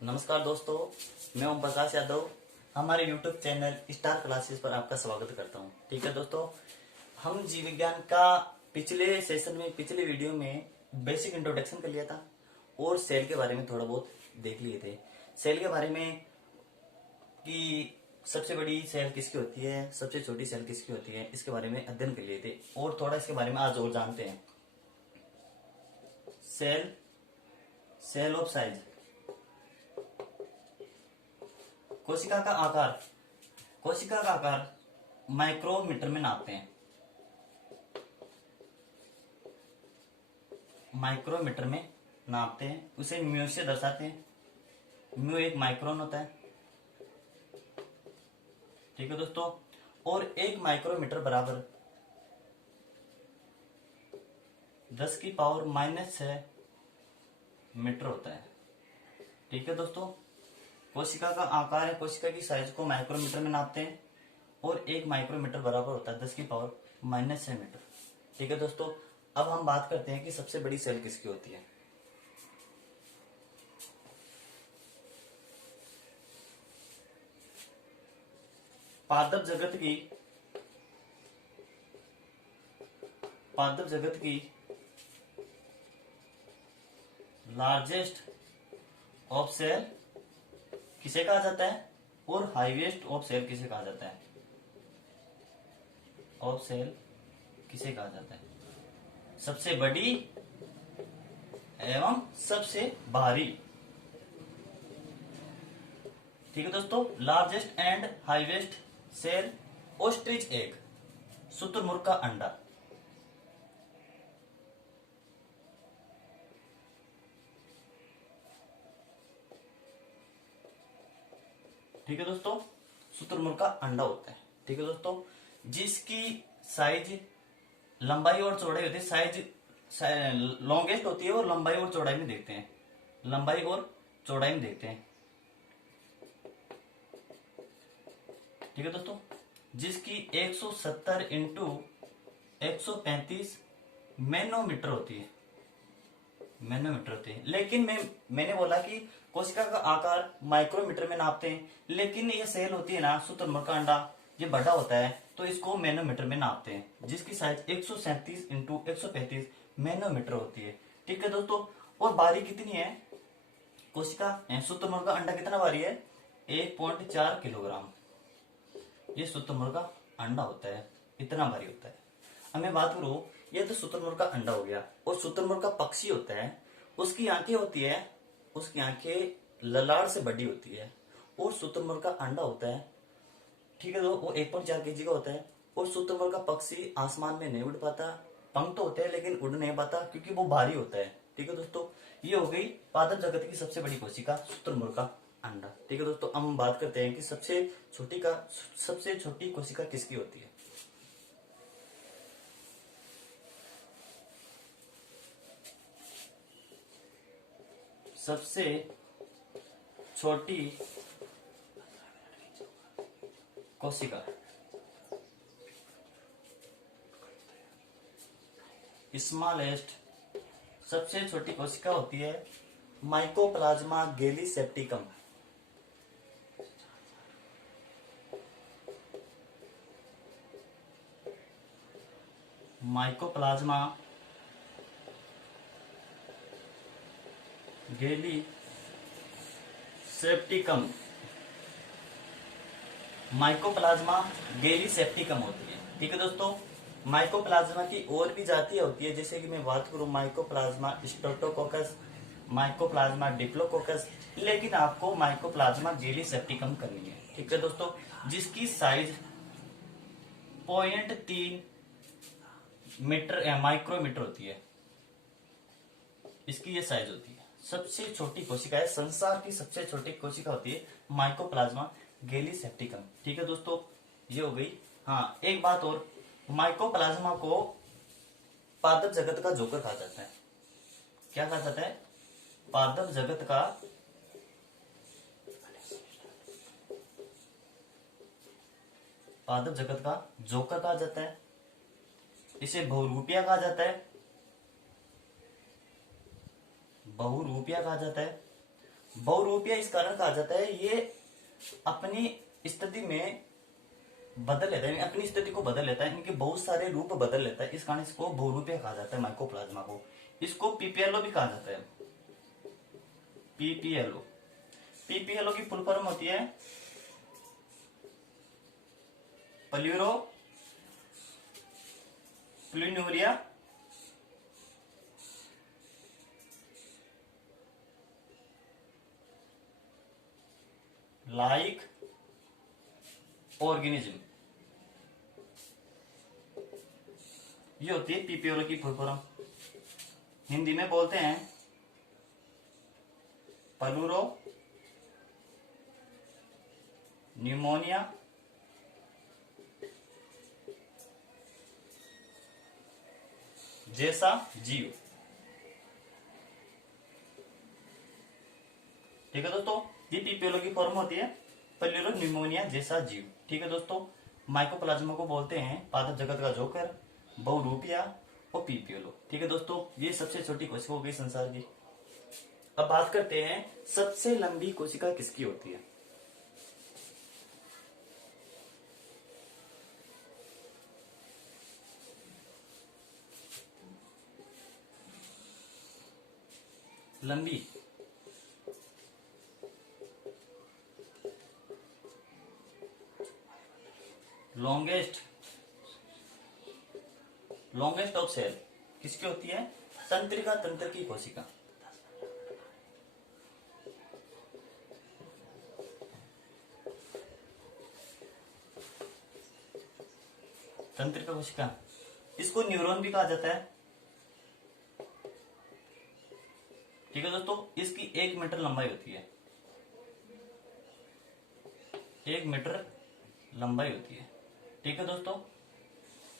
नमस्कार दोस्तों, मैं ओम प्रकाश यादव हमारे YouTube चैनल स्टार क्लासेस पर आपका स्वागत करता हूं। ठीक है दोस्तों, हम जीव विज्ञान का पिछले वीडियो में बेसिक इंट्रोडक्शन कर लिया था और सेल के बारे में थोड़ा बहुत देख लिए थे। सेल के बारे में कि सबसे बड़ी सेल किसकी होती है, सबसे छोटी सेल किसकी होती है, इसके बारे में अध्ययन कर लिए थे और थोड़ा इसके बारे में आज और जानते हैं। सेल ऑफ साइज, कोशिका का आकार माइक्रोमीटर में नापते हैं। माइक्रोमीटर में नापते हैं, उसे म्यू से दर्शाते हैं। म्यू एक माइक्रोन होता है। ठीक है दोस्तों, और एक माइक्रोमीटर बराबर 10⁻⁻6 मीटर होता है। ठीक है दोस्तों, कोशिका का आकार है, कोशिका की साइज को माइक्रोमीटर में नापते हैं और एक माइक्रोमीटर बराबर होता है 10⁻⁻6 मीटर। ठीक है दोस्तों, अब हम बात करते हैं कि सबसे बड़ी सेल किसकी होती है। पादप जगत की लार्जेस्ट ऑफ सेल किसे कहा जाता है और हाईएस्ट ऑफ सेल किसे कहा जाता है। ऑफ सेल किसे कहा जाता है? सबसे बड़ी एवं सबसे भारी। ठीक है दोस्तों, largest and highest cell, ostrich egg, शुतुरमुर्ग का अंडा। ठीक है दोस्तों, शुतुरमुर्ग का अंडा होता है। ठीक है दोस्तों, जिसकी साइज लंबाई और चौड़ाई होती है, साइज लॉन्गेस्ट होती है और लंबाई और चौड़ाई में देखते हैं। लंबाई और चौड़ाई में देखते हैं। ठीक है दोस्तों, जिसकी 170 इंटू 135 मैनोमीटर होती है। लेकिन मैंने बोला कि कोशिका का आकार माइक्रोमीटर में नापते हैं, लेकिन ये सेल होती है ना, शुतुरमुर्ग का अंडा, ये बड़ा होता है तो इसको मैनोमीटर में नापते हैं, जिसकी साइज 137 इंटू 135 मैनोमीटर होती है। ठीक है दोस्तों, और भारी कितनी है कोशिका, शुतुरमुर्ग का अंडा कितना भारी है? 1.4 किलोग्राम ये शुतुरमुर्ग का अंडा होता है, इतना भारी होता है। अब मैं बात करूं, ये तो शुतुरमुर्ग का अंडा हो गया, और शुतुरमुर्ग का पक्षी होता है, उसकी आंखें होती है, उसकी आंखें ललाट से बड़ी होती है, और शुतुरमुर्ग का अंडा होता है। ठीक है, तो वो 1.4 केजी का होता है, और शुतुरमुर्ग का पक्षी आसमान में नहीं उड़ पाता, पंख तो होते हैं लेकिन उड़ नहीं पाता क्योंकि वो भारी होता है। ठीक है दोस्तों, ये हो गई पादप जगत की सबसे बड़ी कोशिका, शुतुरमुर्ग का अंडा। ठीक है दोस्तों, अब हम बात करते हैं कि सबसे छोटी कोशिका किसकी होती है। सबसे छोटी कोशिका स्मॉलेस्ट, सबसे छोटी कोशिका होती है mycoplasma gallisepticum. Mycoplasma gallisepticum, mycoplasma gallisepticum होती है। ठीक है दोस्तों, माइकोप्लाज्मा की और भी जातियां होती है, जैसे कि मैं बात करूं माइकोप्लाज्मा स्ट्रेप्टोकोकस, माइकोप्लाज्मा डिप्लोकोकस, लेकिन आपको माइकोप्लाज्मा गैलीसेप्टिकम करनी है। ठीक है दोस्तों, जिसकी साइज 0.3 मीटर या माइक्रोमीटर होती है, इसकी ये साइज होती है। सबसे छोटी कोशिका है, संसार की सबसे छोटी कोशिका होती है माइकोप्लाज्मा गैलीसेप्टिकम। ठीक है दोस्तों, ये हो गई। हाँ, एक बात और, माइकोप्लाज्मा को पादप जगत का जोकर कहा जाता है। क्या कहा जाता है? पादप जगत का जोकर कहा जाता है। इसे बहुरूपिया कहा जाता है, बहुरूपिया कहा जाता है। बहुरूपिया इस कारण कहा जाता है, ये अपनी स्थिति में बदल लेता है, अपनी स्थिति को बदल लेता है, इनके बहुत सारे रूप बदल लेता है, इस कारण इसको बहुरूपिया कहा जाता है माइकोप्लाज्मा को। इसको पीपीएलओ भी कहा जाता है, पीपीएलओ। पीपीएलओ की फुल फॉर्म होती है प्लूरो प्लून्यूरिया लाइक ऑर्गेनिज्म, ये होती है पीपीएलओ की फुल फॉर्म। हिंदी में बोलते हैं प्लूरो न्यूमोनिया जैसा जीव। ठीक है दोस्तों, ये पीपीएलओ की फॉर्म होती है प्लूरो न्यूमोनिया जैसा जीव। ठीक है दोस्तों, माइकोप्लाज्मा को बोलते हैं पादप जगत का जोकर, बहुरूपिया और पीपीएलओ। ठीक है दोस्तों, ये सबसे छोटी कोशिका हो गई संसार की। अब बात करते हैं सबसे लंबी कोशिका किसकी होती है। लंबी, लॉन्गेस्ट, लॉन्गेस्ट ऑफ सेल किसकी होती है? तंत्रिका तंत्र की कोशिका। तंत्रिका कोशिका, इसको न्यूरॉन भी कहा जाता है। ठीक है दोस्तों, इसकी 1 मीटर लंबाई होती है, 1 मीटर लंबाई होती है। ठीक है दोस्तों,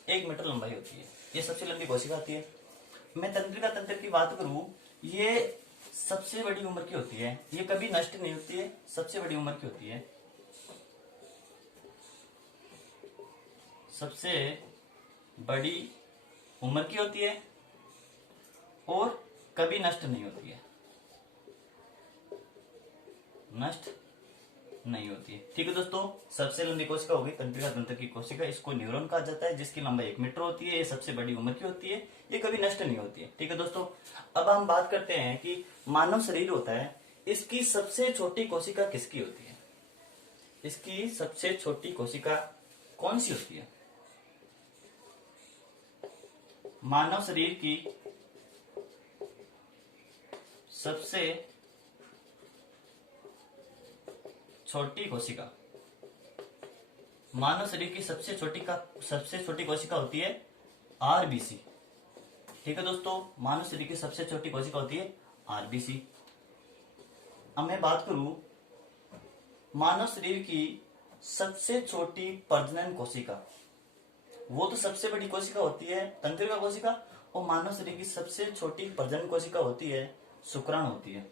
1 मीटर लंबाई होती है, ये सबसे लंबी कोशिका होती है। मैं तंत्रिका तंत्र की बात करूं, ये सबसे बड़ी उम्र की होती है, ये कभी नष्ट नहीं होती है, सबसे बड़ी उम्र की होती है, सबसे बड़ी उम्र की होती है और कभी नष्ट नहीं होती है, नष्ट नहीं होती है। ठीक है दोस्तों, सबसे लंबी कोशिका होगी तंत्रिका तंत्र की कोशिका, इसको न्यूरॉन कहा जाता है, जिसकी लंबाई 1 मीटर होती है, ये सबसे बड़ी उम्र की होती है, ये कभी नष्ट नहीं होती है। ठीक है दोस्तों, अब हम बात करते हैं कि मानव शरीर होता है, इसकी सबसे छोटी कोशिका किसकी होती है? इसकी सबसे छोटी कोशिका कौन सी होती है? मानव शरीर की सबसे छोटी कोशिका, मानव शरीर की सबसे छोटी कोशिका होती है आरबीसी। ठीक है दोस्तों, मानव शरीर की सबसे छोटी कोशिका होती है आरबीसी। अब मैं बात करूं मानव शरीर की सबसे छोटी प्रजनन कोशिका, वो तो सबसे बड़ी कोशिका होती है तंत्रिका कोशिका, और मानव शरीर की सबसे छोटी प्रजनन कोशिका होती है शुक्राणु होती है।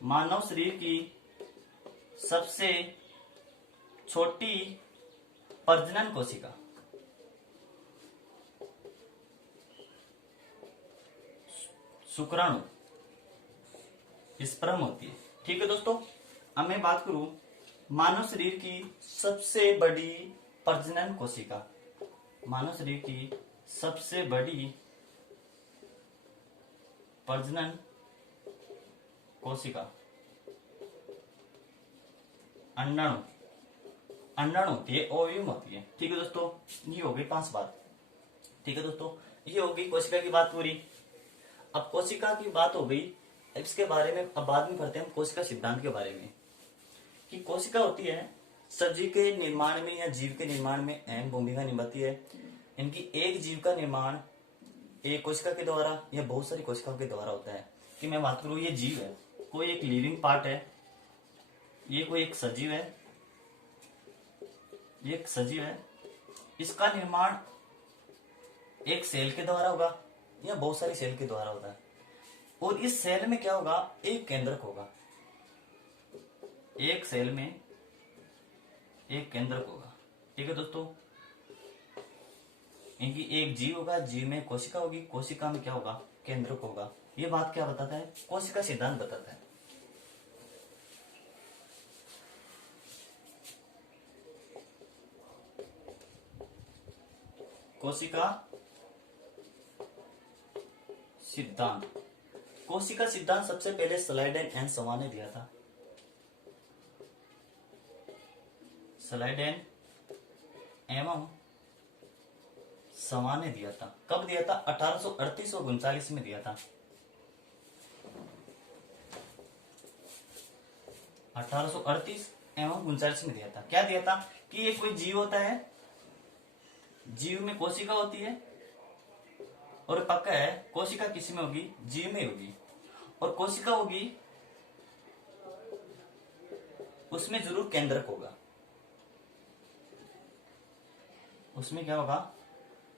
मानव शरीर की सबसे छोटी प्रजनन कोशिका शुक्राणु, स्पर्म होती है। ठीक है दोस्तों, अब मैं बात करूं मानव शरीर की सबसे बड़ी प्रजनन कोशिका, मानव शरीर की सबसे बड़ी प्रजनन कोशिका अंडाणु, अंडाणु होती है, ओव्यूम होती है। ठीक है दोस्तों, ये हो गई 5 बात। ठीक है दोस्तों, ये हो गई कोशिका की बात पूरी। अब कोशिका की बात हो गई, इसके बारे में अब बाद में पढ़ते हैं हम कोशिका सिद्धांत के बारे में, कि कोशिका होती है सजीव के निर्माण में या जीव के निर्माण में अहम भूमिका निभाती है। इनकी एक जीव का निर्माण एक कोशिका के द्वारा या बहुत सारी कोशिकाओं के द्वारा होता है। कि मैं बात करूं, ये जीव है, कोई एक लिविंग पार्ट है, ये कोई एक सजीव है, ये एक सजीव है, इसका निर्माण एक सेल के द्वारा होगा या बहुत सारी सेल के द्वारा होता है। और इस सेल में क्या होगा? एक केंद्रक होगा, एक सेल में एक केंद्रक होगा। ठीक है दोस्तों, इनकी एक जीव होगा, जीव में कोशिका होगी, कोशिका में क्या होगा? केंद्रक होगा। ये बात क्या बताता है? कोशिका सिद्धांत बताता है। कोशिका सिद्धांत। कोशिका सिद्धांत सबसे पहले स्लाइडेन एंड सवा ने दिया था। स्लाइडेन एवं सवा ने दिया था। कब दिया था? 1838 और 39 में दिया था। 1838 एवं 39 में दिया था। क्या दिया था? कि ये कोई जीव होता है, जीव में कोशिका होती है, और पक्का है कोशिका किसी में होगी? जीव में होगी। और कोशिका होगी उसमें जरूर केंद्रक होगा। उसमें क्या होगा?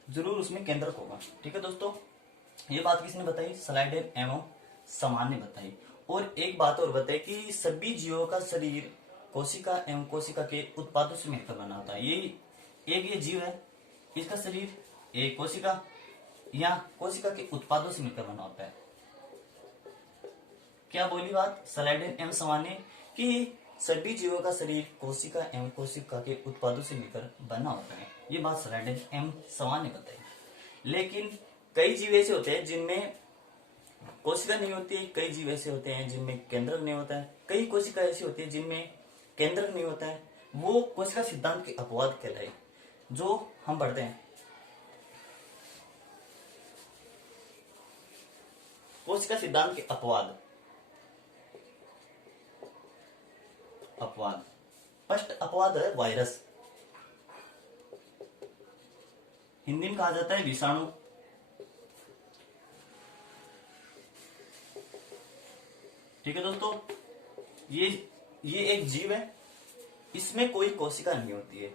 जरूर उसमें केंद्रक होगा। ठीक है दोस्तों, ये बात किसने बताई? स्लाइडेन एवं समान ने बताई। और एक बात और बताई कि सभी जीवों का शरीर कोशिका एवं कोशिका के उत्पादों से मिलकर बना होता है। ये जीव है, इसका शरीर एक कोशिका या कोशिका के उत्पादों से मिलकर बना होता है। क्या बोली बात स्लाइडेन एवं समान ने? कि सभी जीवों का शरीर कोशिका एवं कोशिका के उत्पादों से मिलकर बना होता है। ये बात स्लाइडेन एवं समान ने बताई। लेकिन कई जीव ऐसे होते हैं जिनमें कोशिका नहीं होती है, कई जीव ऐसे होते हैं जिनमें केंद्रक नहीं होता है, कई कोशिका ऐसी होती है जिनमें केंद्रक नहीं होता है। वो कोशिका सिद्धांत के अपवाद कहलाए, जो हम पढ़ते हैं। कोशिका सिद्धांत के अपवाद। फर्स्ट अपवाद है वायरस। हिंदी में कहा जाता है विषाणु। ठीक है दोस्तों, ये एक जीव है, इसमें कोई कोशिका नहीं होती है,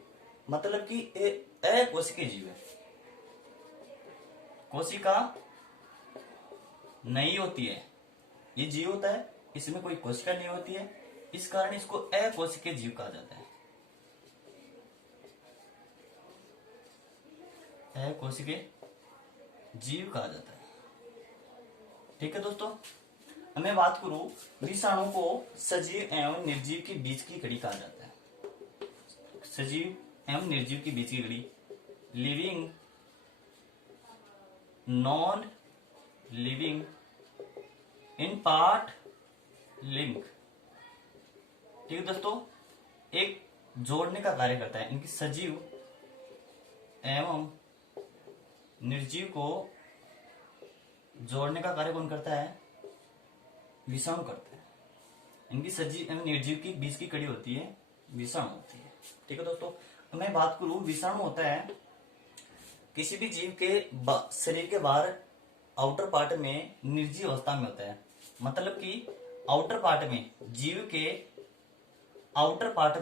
मतलब कि अकोशिकीय जीव है। कोशिका नहीं होती है, ये जीव होता है, इसमें कोई कोशिका नहीं होती है, इस कारण इसको अकोशिकीय जीव कहा जाता है। अकोशिकीय जीव कहा जाता है। ठीक है दोस्तों, मैं बात करूं, विषाणु को सजीव एवं निर्जीव के बीच की कड़ी कहा जाता है। सजीव एवं निर्जीव के बीच की कड़ी, living non living in part link. ठीक है दोस्तों, एक जोड़ने का कार्य करता है। इनकी सजीव एवं निर्जीव को जोड़ने का कार्य कौन करता है? विषाणु करता है। इनकी सजीव एवं निर्जीव की बीच की कड़ी होती है, विषाणु होती है। ठीक है दोस्तों, तो मैं बात करूं, विषाणु होता है किसी भी जीव के शरीर के बाहर आउटर पार्ट में निर्जीव अवस्था में होता है। मतलब कि आउटर पार्ट में, जीव के आउटर पार्ट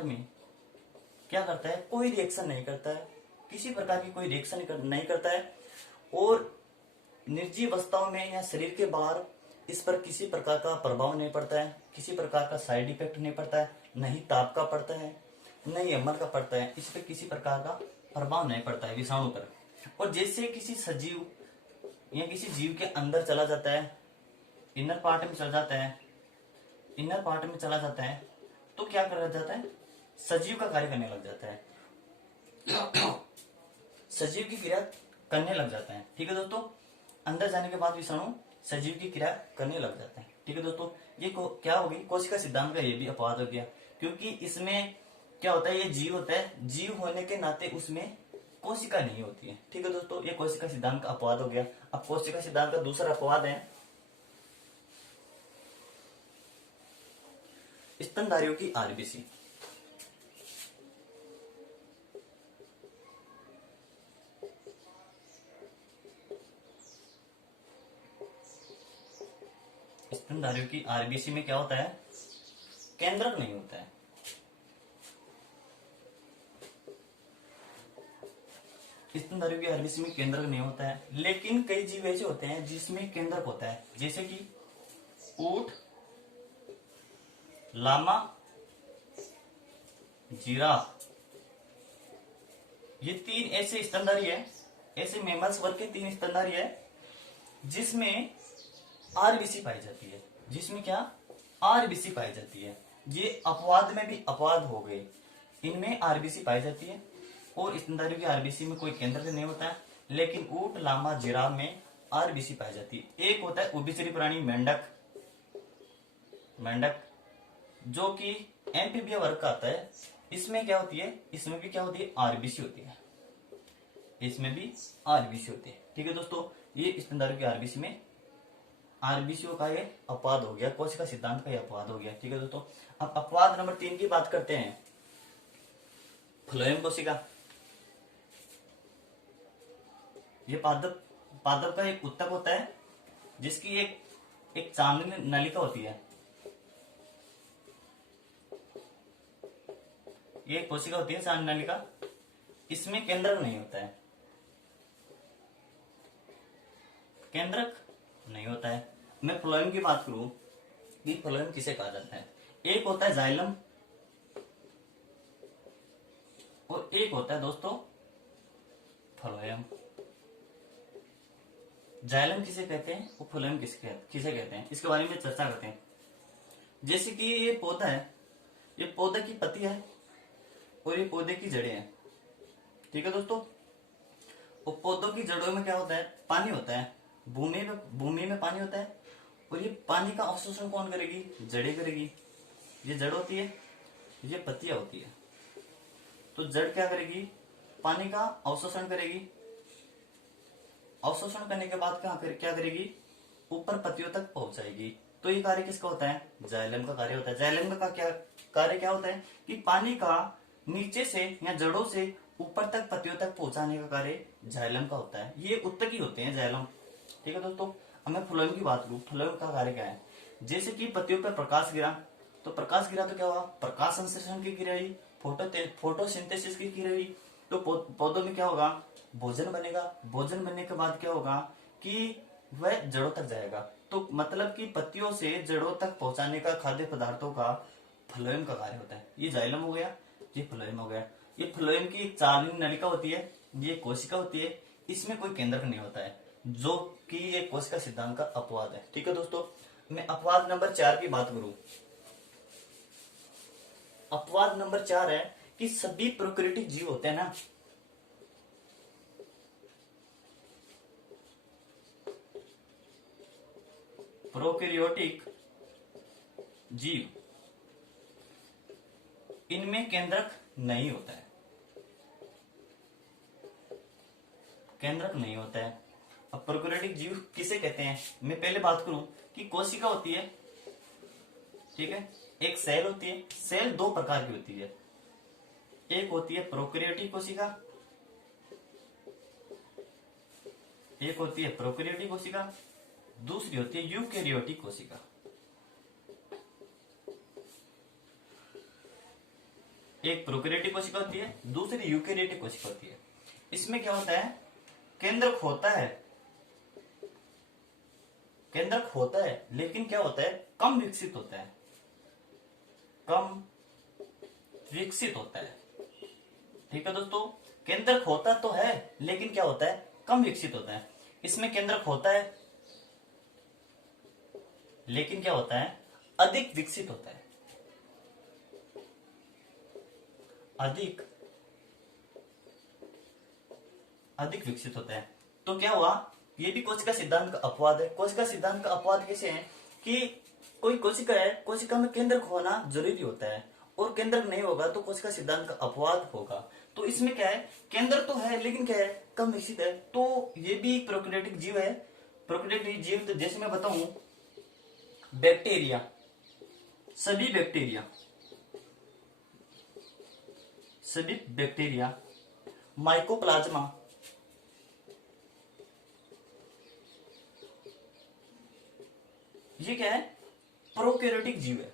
में क्या करता है? कोई रिएक्शन नहीं करता है, किसी प्रकार की कोई रिएक्शन नहीं करता है। और निर्जीव अवस्थाओं में या शरीर के बाहर इस पर किसी प्रकार का प्रभाव नहीं पड़ता है, किसी प्रकार का साइड इफेक्ट नहीं पड़ता है, नहीं ताप का पड़ता है, नहीं अम्ल का पड़ता है, इस पर किसी प्रकार का प्रभाव नहीं पड़ता है विषाणु पर। और जैसे किसी सजीव या किसी जीव के अंदर चला जाता है, इनर पार्ट में चला जाता है, तो क्या कर जाता है? सजीव का कार्य करने लग जाता है, सजीव की क्रिया करने लग जाता है। ठीक है दोस्तों, अंदर जाने के बाद विषाणु सजीव की क्रिया करने लग जाता है। ठीक है दोस्तों, ये क्या होगी? कोशिका सिद्धांत का ये भी अपवाद हो गया, क्योंकि इसमें क्या होता है? ये जीव होता है, जीव होने के नाते उसमें कोशिका नहीं होती है। ठीक है दोस्तों, ये कोशिका सिद्धांत का अपवाद हो गया। अब कोशिका सिद्धांत का दूसरा अपवाद है स्तनधारियों की आरबीसी। स्तनधारियों की आरबीसी में क्या होता है? केंद्रक नहीं होता है। स्तनधारियों की आरबीसी में केंद्रक नहीं होता है, लेकिन कई जीव ऐसे होते हैं जिसमें केंद्रक होता है, जैसे कि ऊंट, लामा, जिराफ। ये तीन ऐसे स्तनधारी है, ऐसे मेमल्स वर्ग के तीन स्तनधारी है जिसमें आरबीसी पाई जाती है। जिसमें क्या? आरबीसी पाई जाती है। ये अपवाद में भी अपवाद हो गए, इनमें आरबीसी पाई जाती है। और स्तनधारी की आरबीसी में कोई केंद्रक नहीं होता है, लेकिन ऊंट, लामा, जिराफ में आरबीसी पाई जाती है। एक होता है उभयचरी प्राणी मेंढक, मेंढक जो कि एम्फीबिया वर्ग का आता है। इसमें क्या होती है, इसमें भी क्या होती है, आरबीसी होती है, इसमें भी आरबीसी होती है। ठीक है दोस्तों, ये स्तनधारी की आरबीसी में आरबीसीओ का ये अपवाद हो गया, कोशिका सिद्धांत का ये अपवाद हो गया। ठीक है दोस्तों, अब अपवाद नंबर 3 की बात करते हैं। फ्लोएम कोशिका, ये पादप पादप का एक उत्तक होता है जिसकी एक चांदनी नलिका होती है। ये कोशिका होती है चांदनी नलिका, इसमें केंद्रक नहीं होता है, केंद्रक नहीं होता है। मैं फ्लोएम की बात करूं कि फ्लोएम किसे कहा जाता है। एक होता है जाइलम और एक होता है दोस्तों फ्लोएम। जाइलम किसे कहते हैं, वो फ्लोएम किसे कहते हैं, इसके बारे में चर्चा करते हैं। जैसे कि ये पौधा है, ये पौधे की पत्ती है और ये पौधे की जड़ें हैं। ठीक है दोस्तों, और पौधों की जड़ों में क्या होता है, पानी होता है, भूमि में पानी होता है, और ये पानी का अवशोषण कौन करेगी, जड़ें करेगी। ये जड़ होती है, ये पत्तियां होती है। तो जड़ क्या करेगी, पानी का अवशोषण करेगी, अवशोषण करने के बाद क्या करेगी, ऊपर पत्तियों तक पहुंचाएगी। तो ये कार्य किसका होता है, जाइलम का कार्य होता है। जाइलम का क्या कार्य क्या होता है कि पानी का नीचे से या जड़ों से ऊपर तक पत्तियों तक पहुंचाने का कार्य जाइलम का होता है। ये उत्तकी होते हैं जाइलम। ठीक है दोस्तों, अब मैं फ्लोएम की बात करूं, फ्लोएम का कार्य क्या है। जैसे कि पत्तियों पर प्रकाश गिरा, तो प्रकाश गिरा तो क्या हुआ, प्रकाश संश्लेषण की क्रिया हुई, फोटोसिंथेसिस की क्रिया हुई। तो पौधों में क्या होगा, भोजन बनेगा। भोजन बनने के बाद क्या होगा कि वह जड़ों तक जाएगा। तो मतलब कि पत्तियों से जड़ों तक पहुंचाने का खाद्य पदार्थों का फ्लोएम का कार्य होता है। ये जाइलम हो गया, ये फ्लोएम हो गया। ये फ्लोएम की एक चालनी नलिका होती है, ये कोशिका होती है, इसमें कोई केंद्रक नहीं होता है, जो कि ये कोशिका सिद्धांत का अपवाद है। ठीक है दोस्तों, मैं अपवाद नंबर 4 की बात करूं। अपवाद नंबर 4 है कि सभी प्रोकैरियोटिक जीव होते हैं ना, प्रोकैरियोटिक जीव, इनमें केंद्रक नहीं होता है, केंद्रक नहीं होता है। अब प्रोकैरियोटिक जीव किसे कहते हैं, मैं पहले बात करूं कि कोशिका होती है, ठीक है, एक सेल होती है। सेल दो प्रकार की होती है, एक होती है प्रोकैरियोटिक कोशिका, एक होती है प्रोकैरियोटिक कोशिका, दूसरी होती है यूकैरियोटिक कोशिका। एक प्रोकैरियोटिक कोशिका होती है, दूसरी यूकैरियोटिक कोशिका होती है। इसमें क्या होता है, केंद्रक होता है, केंद्रक होता है, लेकिन क्या होता है, कम विकसित होता है, कम विकसित होता है। ठीक है दोस्तों, केंद्रक होता तो है, लेकिन क्या होता है, कम विकसित होता है। इसमें केंद्रक होता है, लेकिन क्या होता है, अधिक विकसित होता है, अधिक विकसित होता है। तो क्या हुआ, ये भी कोशिका सिद्धांत का अपवाद है। कोशिका सिद्धांत का अपवाद कैसे है कि कोई कोशिका है, कोशिका में केंद्रक होना जरूरी होता है, और केंद्रक नहीं होगा तो कोशिका सिद्धांत का अपवाद होगा। तो इसमें क्या है, केंद्र तो है, लेकिन क्या है, कम विकसित है। तो ये भी प्रोकैरियोटिक जीव है। प्रोकैरियोटिक जीव तो जैसे मैं बताऊं, बैक्टीरिया, सभी बैक्टीरिया, माइकोप्लाज्मा, ये क्या है, प्रोकैरियोटिक जीव है।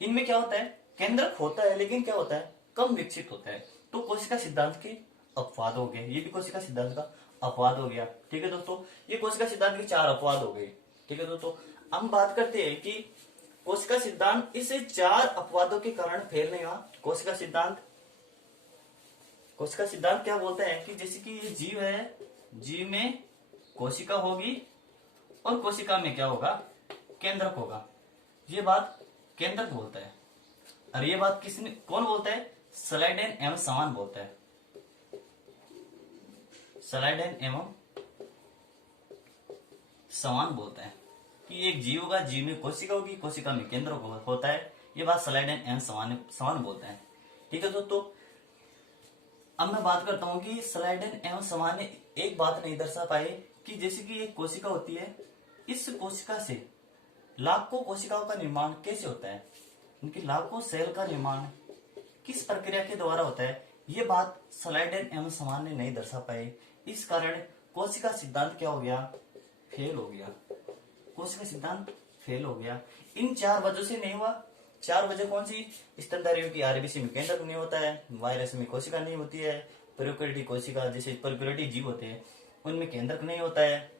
इनमें क्या होता है, केंद्रक होता है, लेकिन क्या होता है, कम विकसित होता है। तो कोशिका सिद्धांत के अपवाद हो गए, ये भी कोशिका सिद्धांत का अपवाद हो गया। ठीक है दोस्तों, ये कोशिका सिद्धांत के 4 अपवाद हो गए। ठीक है दोस्तों, हम बात करते हैं कि कोशिका सिद्धांत इस 4 अपवादों के कारण फेल नहीं हुआ। कोशिका सिद्धांत क्या बोलता है कि जैसे कि ये जीव है, जीव में कोशिका होगी और कोशिका में क्या होगा, केंद्रक होगा। ये बात केंद्रक बोलता है, और ये बात कौन बोलता है, स्लाइडेन एवं समान बोलता है। स्लाइडेन एवं समान बोलते हैं कि एक जीव होगा, जीव में कोशिका होगी, कोशिका में केंद्र होता है। ये बात स्लाइडेन एवं समान बोलते हैं। ठीक है दोस्तों, अब मैं बात करता हूं कि स्लाइडेन एवं समान ने एक बात नहीं दर्शा पाए कि जैसे कि एक कोशिका होती है, इस कोशिका से लाखों कोशिकाओं का निर्माण कैसे होता है, उनकी लाखों सेल का निर्माण किस प्रक्रिया के द्वारा होता है, ये बात स्लाइडेन एवं समान ने नहीं दर्शा पाए। इस कारण कोशिका सिद्धांत क्या हो गया, फेल हो गया। कोशिका सिद्धांत फेल हो गया। इन 4 वजह से नहीं हुआ। 4 वजह कौन सी, स्तनधारियों की आरबीसी में केंद्रक नहीं होता है, वायरस में कोशिका नहीं होती है, प्रोकैरियोटिक कोशिका जैसे प्रोकैरियोटिक जीव होते हैं उनमें केंद्रक नहीं होता है,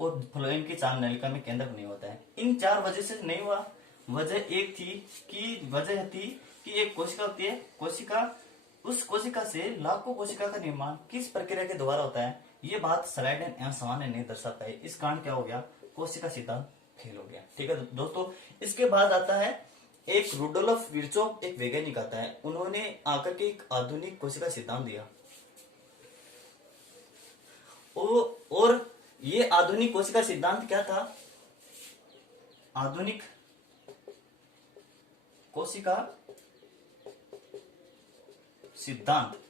और फ्लोएम की चाल नलिका में केंद्रक नहीं होता है। इन 4 वजह से नहीं हुआ। वजह एक थी कि एक कोशिका होती है, कोशिका, उस कोशिका से लाखों कोशिका का निर्माण किस प्रक्रिया के द्वारा होता है, ये बात स्लाइडेन एवं समान ने नहीं दर्शा पाई। इस कारण क्या हो गया, कोशिका सिद्धांत फेल हो गया। ठीक है दोस्तों, इसके बाद आता है एक रुडोल्फ विर्चोव, एक वैज्ञानिक आता है, उन्होंने आकर के एक आधुनिक कोशिका सिद्धांत दिया। और ये आधुनिक कोशिका सिद्धांत क्या था, आधुनिक कोशिका सिद्धांत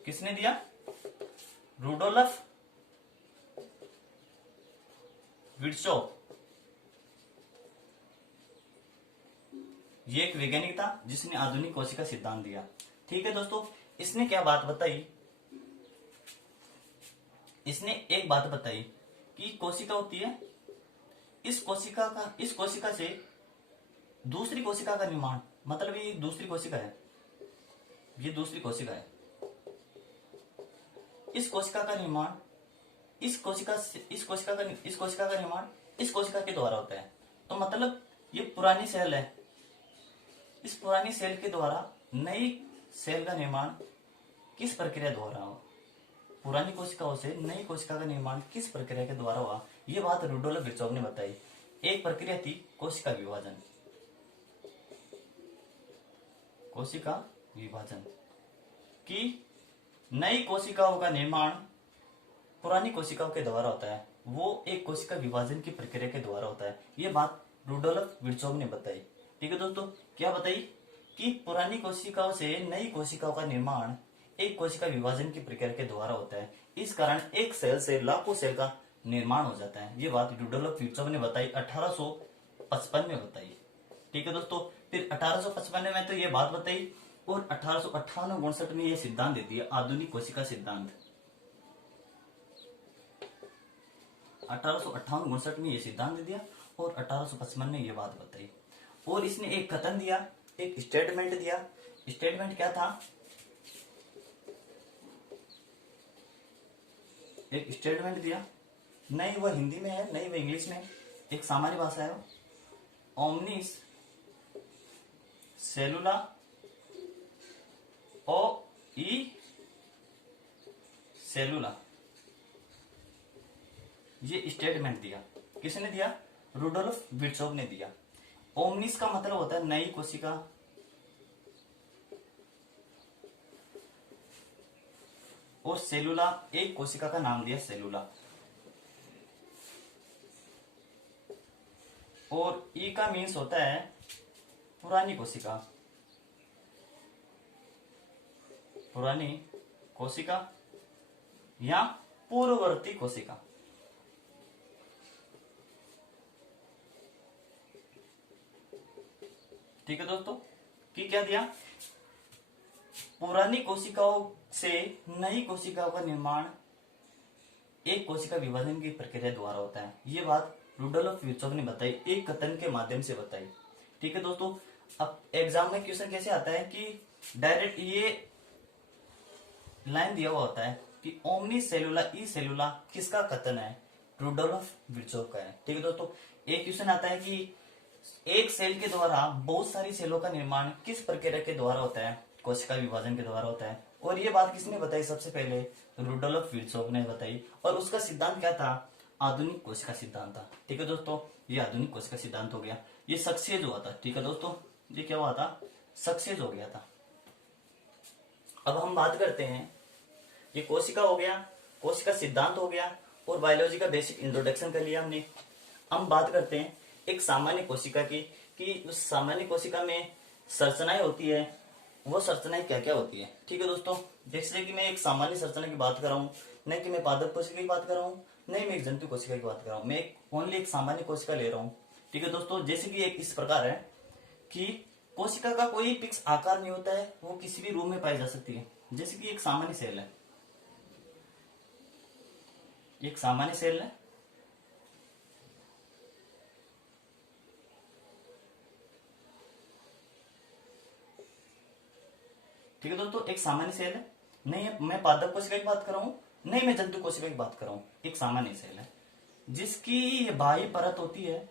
किसने दिया, रुडोल्फ विर्चोव। ये एक वैज्ञानिक था जिसने आधुनिक कोशिका सिद्धांत दिया। ठीक है दोस्तों, इसने क्या बात बताई, इसने एक बात बताई कि कोशिका होती है, इस कोशिका से दूसरी कोशिका का निर्माण, मतलब ये दूसरी कोशिका है, ये दूसरी कोशिका है, इस कोशिका का निर्माण इस कोशिका का निर्माण इस कोशिका के द्वारा होता है। तो मतलब ये पुरानी सेल है, इस पुरानी सेल के द्वारा नई सेल का निर्माण किस प्रक्रिया द्वारा हो, पुरानी कोशिकाओं से नई कोशिका का निर्माण किस प्रक्रिया के द्वारा हुआ, ये बात रुडोल्फ विर्चोव ने बताई। एक प्रक्रिया थी कोशिका विभाजन, कोशिका विभाजन की नई कोशिकाओं का निर्माण पुरानी कोशिकाओं के द्वारा होता है, वो एक कोशिका विभाजन की प्रक्रिया के द्वारा होता है। ये बात रुडोल्फ विर्चोव ने बताई। ठीक है दोस्तों, क्या बताई कि पुरानी कोशिकाओं से नई कोशिकाओं का निर्माण एक कोशिका विभाजन की प्रक्रिया के द्वारा होता है। इस कारण एक सेल से लाखों सेल का निर्माण हो जाता है। ये बात रुडोल्फ विर्चोव ने बताई, 1855 में बताई। ठीक है दोस्तों, फिर 1855 में तो ये बात बताई, और 1858-59 में ये सिद्धांत दे दिया, आधुनिक कोशिका सिद्धांत। 1858-59 में ये सिद्धांत दे दिया, और 1855 में ये बात बताई। और इसने एक कथन दिया, एक स्टेटमेंट दिया। स्टेटमेंट क्या था, एक स्टेटमेंट दिया, नहीं वह हिंदी में है, नहीं वह इंग्लिश में, एक सामान्य भाषा है। ओमनिस सेलुला ओ ई सेलुला, ये स्टेटमेंट दिया। किसने दिया, रुडोल्फ विर्चोव ने दिया। ओमनिस का मतलब होता है नई कोशिका, और सेलुला एक कोशिका का नाम दिया, सेलुला। और ई का मीन्स होता है पुरानी कोशिका, पुरानी कोशिका या पूर्ववर्ती कोशिका। ठीक है दोस्तों, कि क्या दिया, पुरानी कोशिकाओं से नई कोशिकाओं का निर्माण एक कोशिका विभाजन की प्रक्रिया द्वारा होता है। ये बात रुडोल्फ विर्चोव ने बताई, एक कथन के माध्यम से बताई। ठीक है दोस्तों, अब एग्जाम में क्वेश्चन कैसे आता है कि डायरेक्ट ये लाइन दिया हुआ होता है कि ओमनी सेलुला ई सेलुला किसका कथन है, रुडोल्फ विर्चोव का है। ठीक है दोस्तों, एक क्वेश्चन आता है कि एक सेल के द्वारा बहुत सारी सेलों का निर्माण किस प्रक्रिया के द्वारा होता है, कोशिका विभाजन के द्वारा होता है। और ये बात किसने बताई, सबसे पहले रुडोल्फ विर्चोव ने बताई। और उसका सिद्धांत क्या था, आधुनिक कोशिका सिद्धांत था। ठीक है दोस्तों, ये आधुनिक कोशिका सिद्धांत हो गया, ये सक्सेस हुआ था। ठीक है दोस्तों, ये क्या हुआ था, सक्सेस हो गया था। अब हम बात करते हैं ये कोशिका हो गया, कोशिका सिद्धांत हो गया, और बायोलॉजी का बेसिक इंट्रोडक्शन कर लिया हमने। हम बात करते हैं एक सामान्य कोशिका की, कि उस सामान्य कोशिका में संरचनाएं होती है, वो संरचनाएं क्या क्या होती है। ठीक है दोस्तों, जैसे कि मैं एक सामान्य संरचना की बात कर रहा हूँ, नहीं कि मैं पादप कोशिका की बात कर रहा हूँ, नहीं मैं एक जंतु कोशिका की बात कर रहा हूँ, मैं ओनली एक सामान्य कोशिका ले रहा हूँ। ठीक है दोस्तों, जैसे कि एक इस प्रकार है कि कोशिका का कोई फिक्स आकार नहीं होता है, वो किसी भी रूप में पाई जा सकती है। जैसे कि एक सामान्य सेल है, एक सामान्य सेल है, ठीक है दोस्तों, एक सामान्य सेल है, नहीं मैं पादप कोशिका की बात कर रहा हूँ, नहीं मैं जंतु कोशिका की बात कर रहा हूँ, एक सामान्य सेल है जिसकी ये बाह्य परत होती है,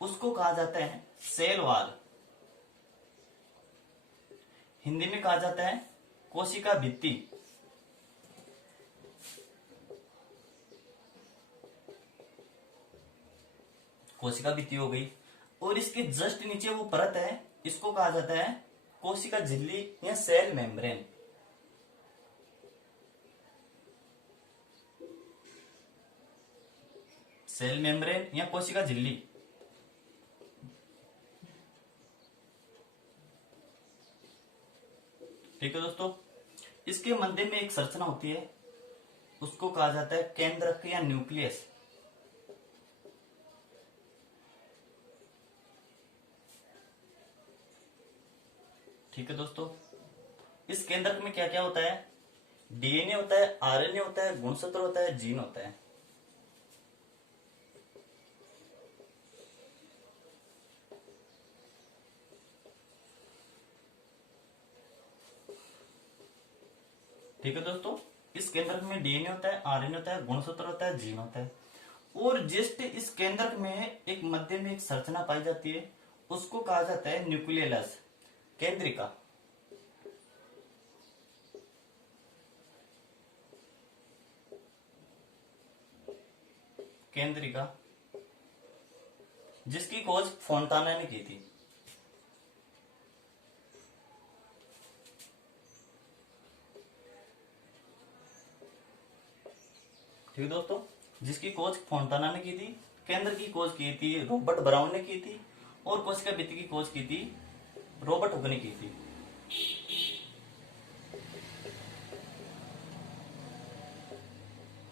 उसको कहा जाता है सेल वॉल। हिंदी में कहा जाता है कोशिका भित्ति। कोशिका भित्ति हो गई, और इसके जस्ट नीचे वो परत है, इसको कहा जाता है कोशिका झिल्ली या सेल मेम्ब्रेन। सेल मेम्ब्रेन या कोशिका झिल्ली। ठीक है दोस्तों, इसके मध्य में एक संरचना होती है, उसको कहा जाता है केंद्रक या न्यूक्लियस। ठीक है दोस्तों, इस केंद्रक में क्या क्या होता है, डीएनए होता है, आरएनए होता है, गुणसूत्र होता है, जीन होता है। ठीक है दोस्तों, इस केंद्रक में डीएनए होता है, आरएनए होता है, गुणसूत्र होता है, जीन होता है, और जस्ट इस केंद्रक में एक मध्य में एक संरचना पाई जाती है, उसको कहा जाता है न्यूक्लियस, केंद्रिका। केंद्रिका, जिसकी खोज फोंटाना ने की थी। ठीक है दोस्तों, जिसकी खोज फोंटाना ने की थी, केंद्र की खोज की थी रॉबर्ट ब्राउन ने की थी, और कोशिका भित्ति की खोज की थी रॉबर्ट हुक ने की थी।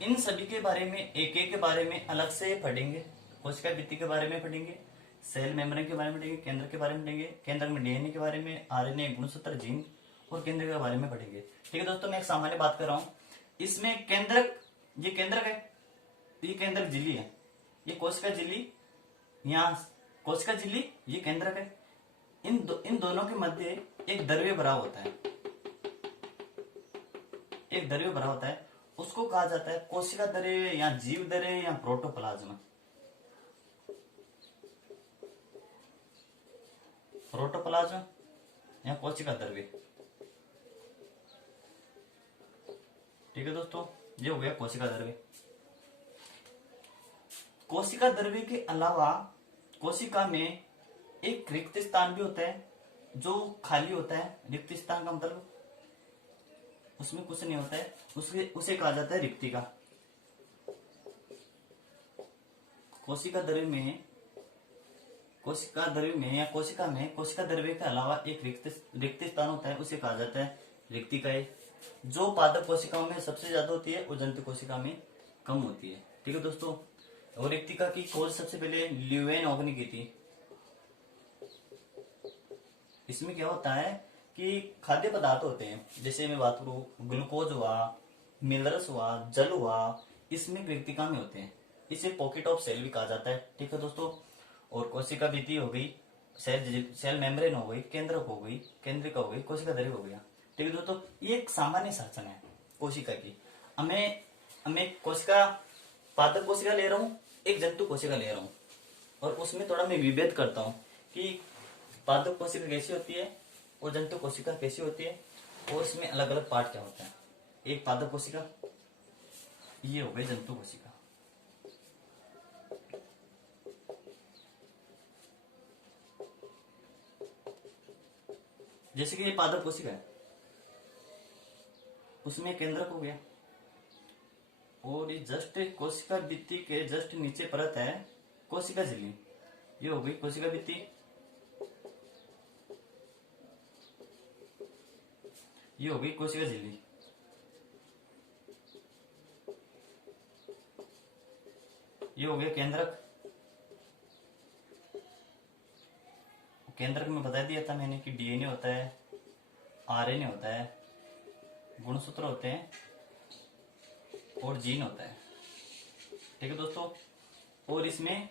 इन सभी के बारे में एक एक के बारे में अलग से पढ़ेंगे। कोशिका भित्ति के बारे में पढ़ेंगे, सेल मेम्ब्रेन के बारे में पढ़ेंगे, केंद्र के बारे में पढ़ेंगे, केंद्र में डीएनए के बारे में, आरएनए, गुणसूत्र, जीन और केंद्र के बारे में पढ़ेंगे। ठीक है दोस्तों, मैं एक सामान्य बात कर रहा हूँ, इसमें केंद्रक, ये केंद्रक है, ये केंद्रक झिल्ली है, ये कोशिका झिल्ली, यहाँ कोशिका झिल्ली, ये केंद्रक है। इन दोनों के मध्य एक द्रव्य भराव होता है, एक द्रव्य भरा होता है, उसको कहा जाता है कोशिका द्रव्य या जीव द्रव्य या प्रोटोप्लाज्म। प्रोटोप्लाज्म या कोशिका द्रव्य। ठीक है दोस्तों, ये हो गया कोशिका द्रव्य। कोशिका द्रव्य के अलावा कोशिका में एक रिक्त स्थान भी होता है, जो खाली होता है। रिक्त स्थान का मतलब उसमें कुछ नहीं होता है, उसे कहा जाता है रिक्तिका। कोशिका द्रव्य में या कोशिका में कोशिका द्रव्य के अलावा एक रिक्त स्थान होता है, उसे कहा जाता है रिक्तिकाएं, जो पादप कोशिकाओं में सबसे ज्यादा होती है और जंतु कोशिका में कम होती है। ठीक है दोस्तों, और रिक्तिका की खोज सबसे पहले ल्यूवेनहॉक ने की थी। इसमें क्या होता है कि खाद्य पदार्थ होते हैं, जैसे मैं बात करूं ग्लूकोज हुआ, मिनरल्स हुआ, जल हुआ, इसमें रिक्तिका में होते हैं। इसे पॉकेट ऑफ सेल भी कहा जाता है। ठीक है दोस्तों, और कोशिका भित्ति हो गई, सेल मेम्ब्रेन हो गई, केंद्रक हो गई, केंद्रिका हो गई, कोशिका द्रव्य हो गया। ठीक है दोस्तों, ये एक सामान्य संरचना है कोशिका की। हमें कोशिका, पादप कोशिका ले रहा हूँ, एक जंतु कोशिका ले रहा हूँ, और उसमें थोड़ा मैं विभेद करता हूँ कि पादप कोशिका कैसी होती है और जंतु कोशिका कैसी होती है, और इसमें अलग अलग पार्ट क्या होता है। एक पादप कोशिका, ये हो गई जंतु कोशिका। जैसे कि ये पादप कोशिका है, उसमें केंद्रक हो गया, और ये जस्ट कोशिका भित्ति के जस्ट नीचे परत है कोशिका झिल्ली। ये हो गई कोशिका भित्ति। ये हो गई कोशिका झिल्ली। ये हो गया केंद्रक। केंद्रक में बता दिया था मैंने कि डीएनए होता है, आरएनए होता है, गुणसूत्र होते हैं और जीन होता है। ठीक है दोस्तों। और इसमें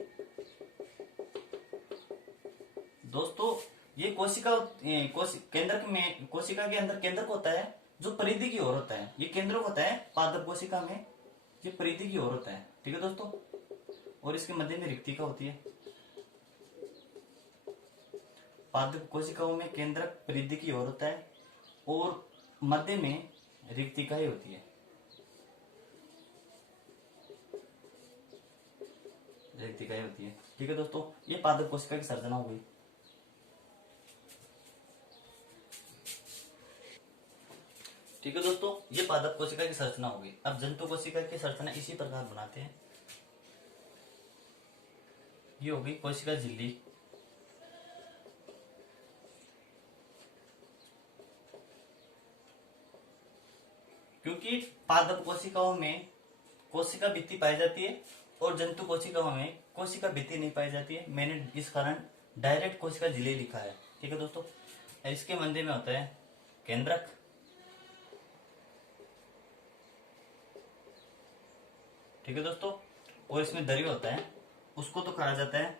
दोस्तों ये केंद्रक में, कोशिका के अंदर केंद्रक होता है जो परिधि की ओर होता है। ये केंद्रक होता है पादप कोशिका में, ये परिधि की ओर होता है। ठीक है दोस्तों। और इसके मध्य में रिक्तिका होती है। पादप कोशिकाओं में केंद्रक परिधि की ओर होता है और मध्य में रिक्तिकाएं होती है। रिक्तिकाएं होती है। ठीक है दोस्तों। ये पादप कोशिका की संरचना हो गई। ठीक है दोस्तों। ये पादप कोशिका की संरचना हो गई। अब जंतु कोशिका की संरचना इसी प्रकार बनाते हैं। ये हो गई कोशिका झिल्ली। क्योंकि पादप कोशिकाओं में कोशिका भित्ति पाई जाती है और जंतु कोशिकाओं में कोशिका भित्ति नहीं पाई जाती है, मैंने इस कारण डायरेक्ट कोशिका झिल्ली लिखा है। ठीक है दोस्तों। इसके मध्य में होता है केंद्रक। ठीक है दोस्तों। और इसमें दरी होता है, उसको तो कहा जाता है,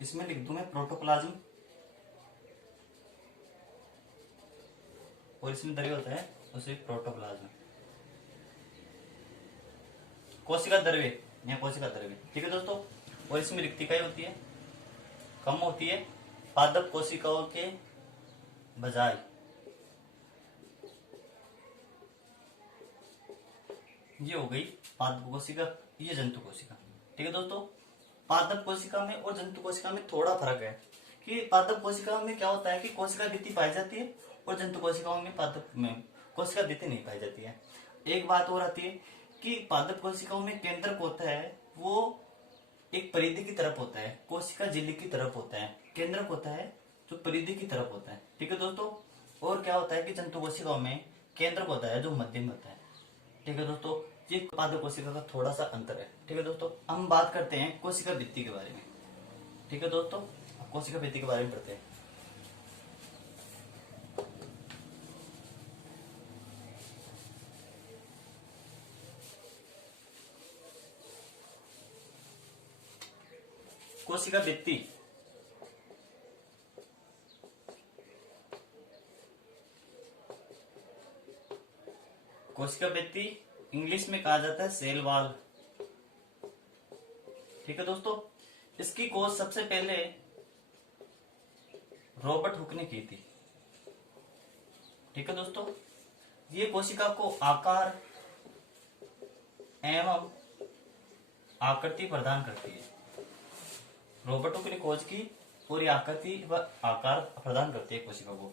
इसमें लिख दूं मैं प्रोटोप्लाज्म। और इसमें दरी होता है उसे प्रोटोप्लाज्म। कोशिका द्रव्य या कोशिका द्रव्य। ठीक है दोस्तों। और इसमें रिक्तिकाएं होती है, कम होती है पादप कोशिकाओं के बजाय। ये हो गई पादप कोशिका, ये जंतु कोशिका। ठीक है दोस्तों। पादप कोशिका में और जंतु कोशिका में थोड़ा फर्क है कि पादप कोशिका में क्या होता है कि कोशिका भित्ति पाई जाती है और जंतु कोशिकाओं में पादप में कोशिका भित्ति नहीं पाई जाती है। एक बात और आती है कि पादप कोशिकाओं में केंद्रक होता है, वो एक परिधि की तरफ होता है, कोशिका झिल्ली की तरफ होता है। केंद्रक होता है जो परिधि की तरफ होता है। ठीक है दोस्तों। और क्या होता है कि जंतु कोशिकाओं में केंद्रक होता है जो मध्य में होता है। ठीक है दोस्तों। ये पादप कोशिका का थोड़ा सा अंतर है। ठीक है दोस्तों। हम बात करते हैं कोशिका भित्ति के बारे में। ठीक है दोस्तों। कोशिका भित्ति के बारे में पढ़ते हैं। कोशिका भित्ति कोशिका भित्ति इंग्लिश में कहा जाता है सेल वॉल। ठीक है दोस्तों। इसकी खोज सबसे पहले रॉबर्ट हुक ने की थी। ठीक है दोस्तों। ये कोशिका को आकार एवं आकृति प्रदान करती है। रॉबर्ट हुक ने खोज की और ये आकृति व आकार प्रदान करती है कोशिका को।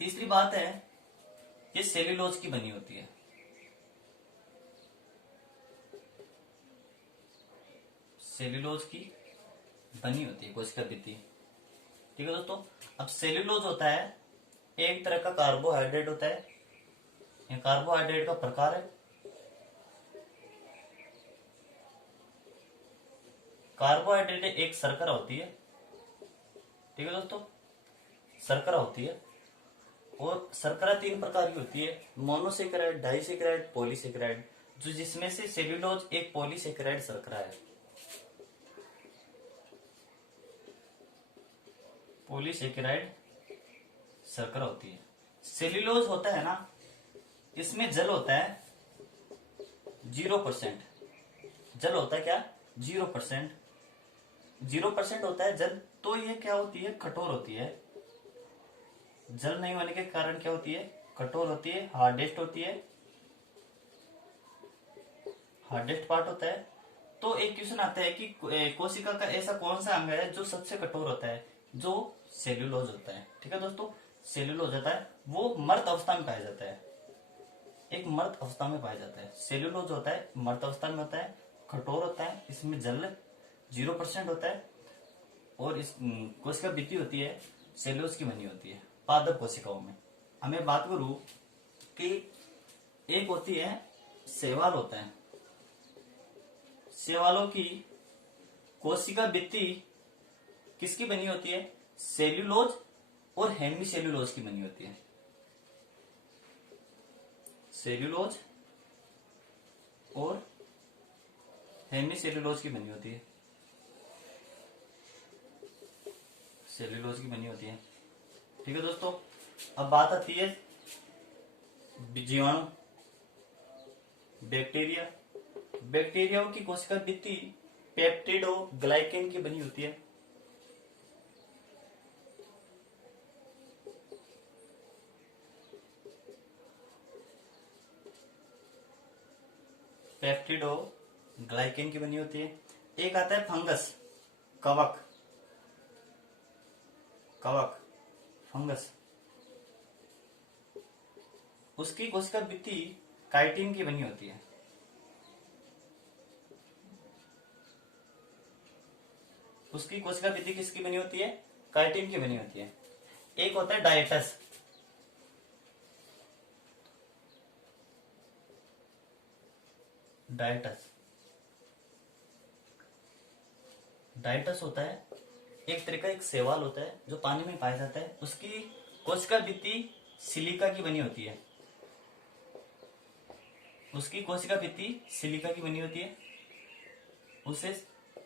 तीसरी बात है ये सेल्यूलोज की बनी होती है। सेल्यूलोज की बनी होती है कोशिका भित्ति। ठीक है दोस्तों। अब सेल्यूलोज होता है एक तरह का कार्बोहाइड्रेट होता है। यह कार्बोहाइड्रेट का प्रकार है। कार्बोहाइड्रेट एक शर्करा होती है। ठीक है दोस्तों। शर्करा होती है और शर्करा तीन प्रकार की होती है, मोनोसेकेराइड, डाइसेकेराइड, पॉलीसेकेराइड, जो जिसमें से सेल्यूलोज एक पॉलीसेकेराइड शर्करा है। पॉलीसेकेराइड शर्करा होती है। सेल्यूलोज होता है ना, इसमें जल होता है 0%। जल होता है क्या 0%। 0% होता है जल। तो ये क्या होती है कठोर होती है। जल नहीं होने के कारण क्या होती है कठोर होती है, हार्डेस्ट होती है, हार्डेस्ट पार्ट होता है। तो एक क्वेश्चन आता है कि कोशिका का ऐसा कौन सा अंग है जो सबसे कठोर होता है, जो सेल्यूलोज होता है। ठीक है दोस्तों। सेल्यूलोज होता है वो मर्द अवस्था में पाया जाता है। एक मर्द अवस्था में पाया जाता है। सेल्यूलोज होता है मर्द अवस्था में होता है, कठोर होता है, इसमें जल 0% होता है, और इस कोशिका भित्ति होती है सेल्यूलोज की बनी होती है पादप कोशिकाओं में। हमें बात करूं कि एक होती है शैवाल होता है, शैवालों की कोशिका भित्ति किसकी बनी होती है? सेल्यूलोज और हेमी सेल्यूलोज की बनी होती है। सेल्यूलोज और हेमी सेल्यूलोज की बनी होती है, सेल्यूलोज की बनी होती है। ठीक है दोस्तों, अब बात आती है जीवाणु, बैक्टीरिया। बैक्टीरियाओं की कोशिका भित्ति पेप्टिड और ग्लाइकेन की बनी होती है। पेप्टिड और ग्लाइकेन की बनी होती है। एक आता है फंगस, कवक, कवक फंगस, उसकी कोशिका भित्ति काइटिन की बनी होती है। उसकी कोशिका भित्ति किसकी बनी होती है? काइटिन की बनी होती है। एक होता है डायटस, डायटस, डायटस होता है एक तरह का एक शैवाल होता है जो पानी में पाया जाता है। उसकी कोशिका भित्ति सिलिका की बनी होती है, उसकी कोशिका भित्ति सिलिका की बनी होती है। उसे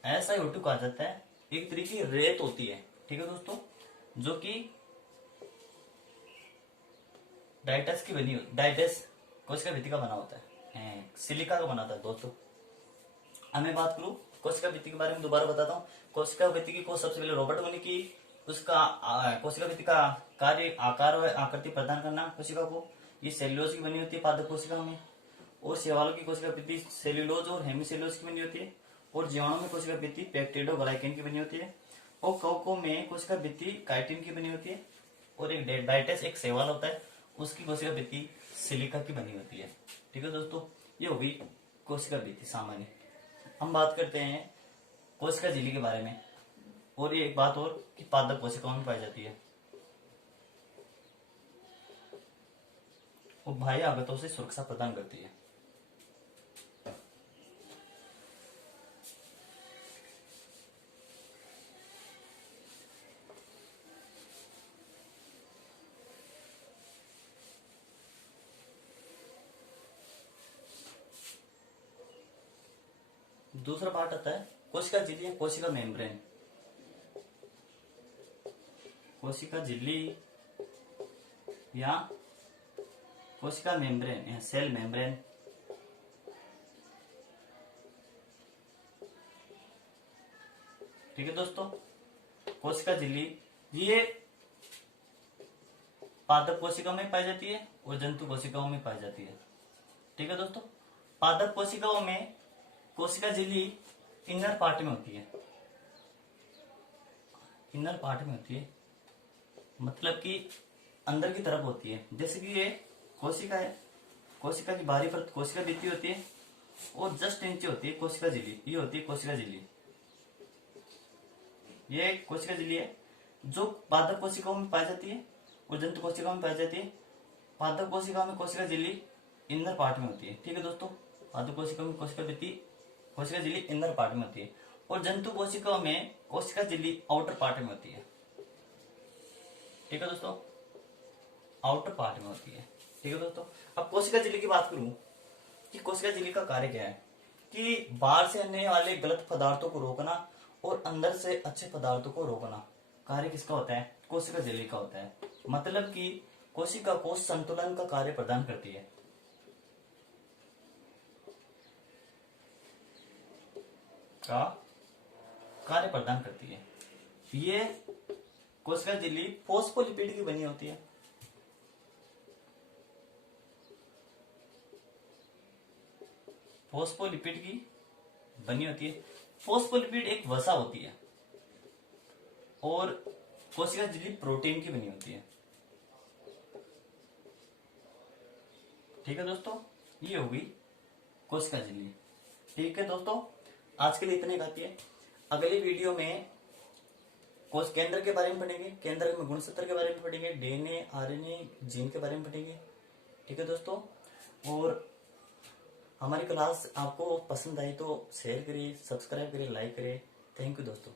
ऐसा ही कहा जाता है, एक तरह की रेत होती है। ठीक है दोस्तों, जो कि डाइटस की बनी होती, डाइटस कोशिका भित्ति का बना होता है, सिलिका का बनाता है दोस्तों। हमें बात करूं कोशिका भित्ति के बारे में, दोबारा बताता हूँ। कोशिका भित्ति की खोज सबसे पहले रॉबर्ट बनी की। उसका कोशिका भित्ति का कार्य आकार व आकृति प्रदान करना कोशिका को। ये सेल्यूलोज की बनी होती है पादप कोशिका में। और शैवालों की कोशिका भित्ति सेल्यूलोज और हेमीसेल्यूलोज की बनी होती है। और जीवाणु में कोशिका भित्ति पेप्टिडोग्लाइकेन की बनी होती है। और कवकों में कोशिका भित्ति काइटिन की बनी होती है। और एक डाइटस एक शैवाल होता है, उसकी कोशिका भित्ति सिलिका की बनी होती है। ठीक है दोस्तों, ये होगी कोशिका भित्ति सामान्य। हम बात करते हैं कोशिका झिल्ली के बारे में, और ये एक बात और कि पादप कोशिकाओं में पाई जाती है। वो बाह्य आगतों से सुरक्षा प्रदान करती है। दूसरा पार्ट आता है कोशिका झिल्ली या कोशिका मेम्ब्रेन। कोशिका झिल्ली या कोशिका मेम्ब्रेन या सेल मेम्ब्रेन। ठीक है दोस्तों, कोशिका झिल्ली ये पादप कोशिकाओं में पाई जाती है और जंतु कोशिकाओं में पाई जाती है। ठीक है दोस्तों, पादप कोशिकाओं में कोशिका झिल्ली इनर पार्ट में होती है, इनर पार्ट में होती है, मतलब कि अंदर की तरफ होती है। जैसे कि ये कोशिका है, कोशिका की बाहरी परत कोशिका भित्ति होती है, और जस्ट नीचे होती है कोशिका झिल्ली। ये होती है कोशिका झिल्ली, ये कोशिका झिल्ली है जो पादप कोशिकाओं में पाई जाती है और जंतु कोशिकाओं में पाई जाती है। पादप कोशिकाओं में कोशिका झिल्ली इनर पार्ट में होती है। ठीक है दोस्तों, पादप कोशिकाओं में कोशिका भित्ति कोशिका झिल्ली इनर पार्ट में होती है, और जंतु कोशिकाओं में कोशिका झिल्ली आउटर पार्ट में होती है। ठीक है दोस्तों, आउटर पार्ट में होती है। ठीक है दोस्तों, अब कोशिका झिल्ली की बात करूं कि कोशिका झिल्ली का कार्य क्या है, कि बाहर से आने वाले गलत पदार्थों को रोकना और अंदर से अच्छे पदार्थों को रोकना कार्य किसका होता है? कोशिका झिल्ली का होता है। मतलब कि कोशिका को संतुलन का कार्य प्रदान करती है। का कार्य प्रदान करती है। ये कोशिका झिल्ली फोस्फोलिपिड की बनी होती है। फोस्फोलिपिड की बनी होती है। फोस्फोलिपिड एक वसा होती है, और कोशिका झिल्ली प्रोटीन की बनी होती है। ठीक है दोस्तों, ये होगी कोशिका झिल्ली। ठीक है दोस्तों, आज के लिए इतने काफी है। अगली वीडियो में कोश केंद्र के बारे में पढ़ेंगे, केंद्र में गुणसूत्र के बारे में पढ़ेंगे, डीएनए आरएनए जीन के बारे में पढ़ेंगे। ठीक है दोस्तों, और हमारी क्लास आपको पसंद आई तो शेयर करिए, सब्सक्राइब करिए, लाइक करिए। थैंक यू दोस्तों।